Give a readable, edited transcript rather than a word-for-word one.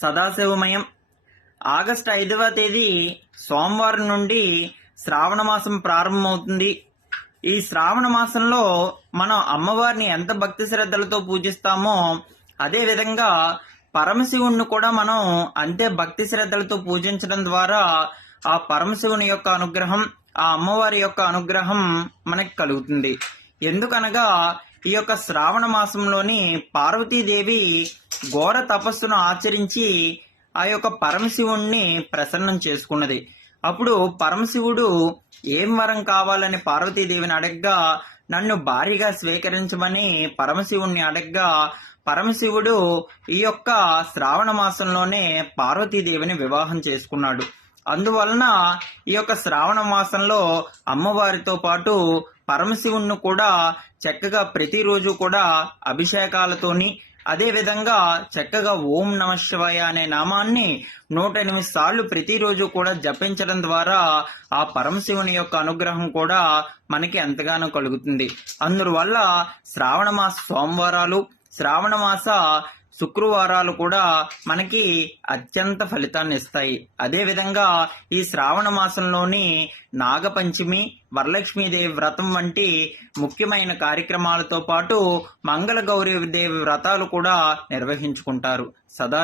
సదాశివమయం. August 5వ తేదీ సోమవారం నుండి శ్రావణ మాసం ప్రారంభమవుతుంది. ఈ శ్రావణ మాసంలో మనం అమ్మవారిని ఎంత భక్తి శ్రద్ధలతో పూజిస్తామో అదే విధంగా పరమశివుణ్ణి కూడా మనం అంతే భక్తి శ్రద్ధలతో పూజించడం ద్వారా ఆ పరమశివుని యొక్క అనుగ్రహం, ఆ అమ్మవారి యొక్క అనుగ్రహం మనకి కలుగుతుంది. ఎందుకనగా ఈ యొక్క శ్రావణ మాసంలోని పార్వతీదేవి ఘోర తపస్సును ఆచరించి ఆ యొక్క పరమశివుణ్ణి ప్రసన్నం చేసుకున్నది. అప్పుడు పరమశివుడు ఏం వరం కావాలని పార్వతీదేవిని అడగ్గా, నన్ను భార్యగా స్వీకరించమని పరమశివుణ్ణి అడగ్గా, పరమశివుడు ఈ యొక్క శ్రావణ మాసంలోనే పార్వతీదేవిని వివాహం చేసుకున్నాడు. అందువలన ఈ యొక్క శ్రావణ మాసంలో అమ్మవారితో పాటు పరమశివుణ్ణి కూడా చక్కగా ప్రతిరోజు కూడా అభిషేకాలతోని, అదే విధంగా చక్కగా ఓం నమ శివాయ అనే నామాన్ని 108 సార్లు ప్రతిరోజు కూడా జపించడం ద్వారా ఆ పరమశివుని యొక్క అనుగ్రహం కూడా మనకి ఎంతగానో కలుగుతుంది. అందువల్ల శ్రావణ మాస సోమవారాలు, శ్రావణ మాస శుక్రవారాలు కూడా మనకి అత్యంత ఫలితాన్ని ఇస్తాయి. అదేవిధంగా ఈ శ్రావణ మాసంలోని నాగపంచమి, వరలక్ష్మీదేవి వ్రతం వంటి ముఖ్యమైన కార్యక్రమాలతో పాటు మంగళ గౌరీ దేవి వ్రతాలు కూడా నిర్వహించుకుంటారు. సదా